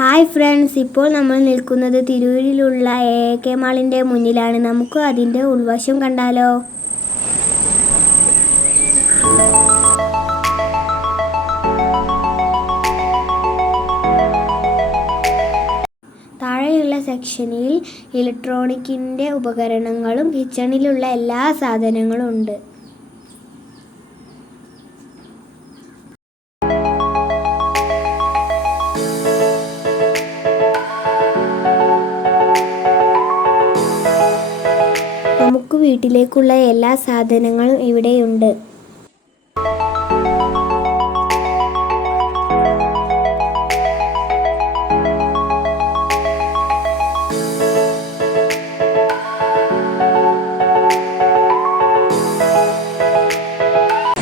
Hi friends, ഇപ്പോൾ നമ്മൾ നിൽക്കുന്നത് തിരൂരിലുള്ള AK മാളിൻ്റെ മുന്നിലാണ്. നമുക്ക് അതിൻ്റെ ഉൾവശം കണ്ടാലോ? താഴെയുള്ള സെക്ഷനിൽ ഇലക്ട്രോണിക്കിൻ്റെ ഉപകരണങ്ങളും കിച്ചണിലുള്ള എല്ലാ സാധനങ്ങളും ഉണ്ട്. നമുക്ക് വീട്ടിലേക്കുള്ള എല്ലാ സാധനങ്ങളും ഇവിടെയുണ്ട്.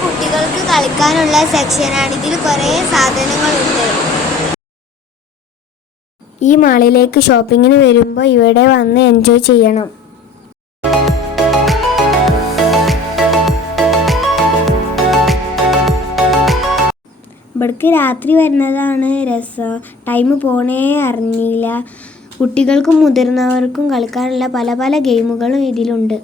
കുട്ടികൾക്ക് കളിക്കാനുള്ള സെക്ഷനാണ്. ഇതിൽ കുറേ സാധനങ്ങളുണ്ട്. ഈ മാളിലേക്ക് ഷോപ്പിങ്ങിന് വരുമ്പോൾ ഇവിടെ വന്ന് എൻജോയ് ചെയ്യണം. ഇവിടേക്ക് രാത്രി വരുന്നതാണ് രസം. ടൈം പോണേ അറിഞ്ഞില്ല. കുട്ടികൾക്കും മുതിർന്നവർക്കും കളിക്കാനുള്ള പല പല ഗെയിമുകളും ഇതിലുണ്ട്.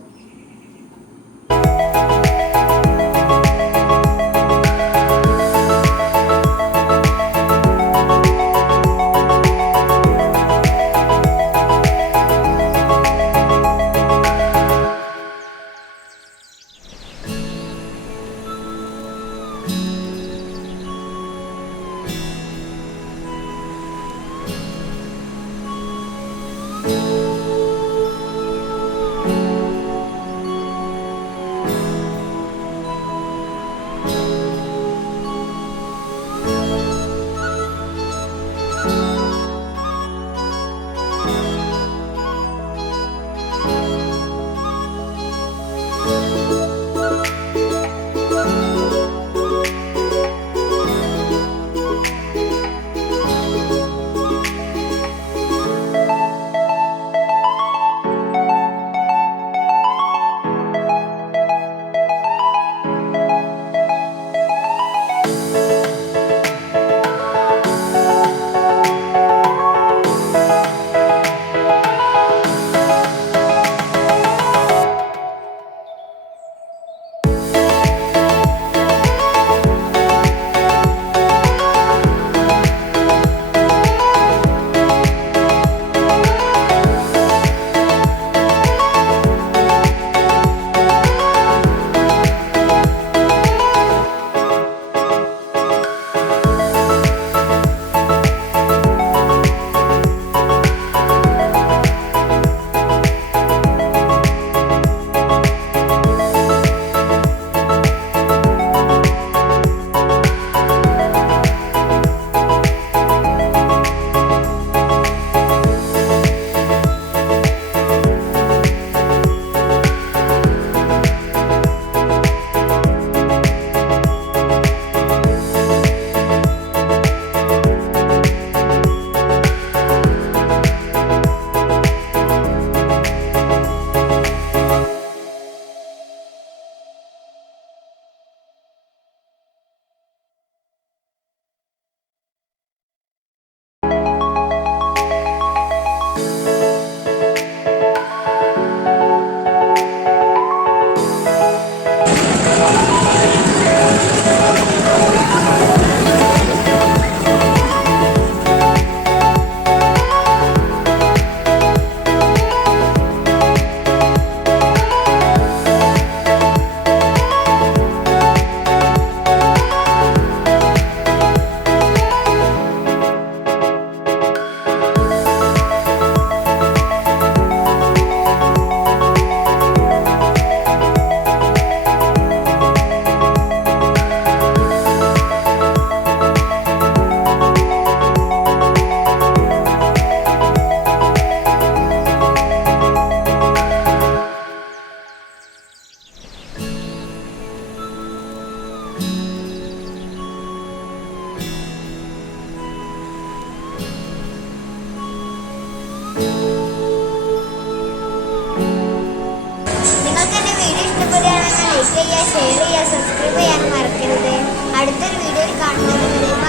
ലൈക്ക് ചെയ്യുക, ഷെയർ ചെയ്യുക, സബ്സ്ക്രൈബ് ചെയ്യാൻ മറക്കരുത്. അടുത്തൊരു വീഡിയോയിൽ കാണുന്നത് വരെ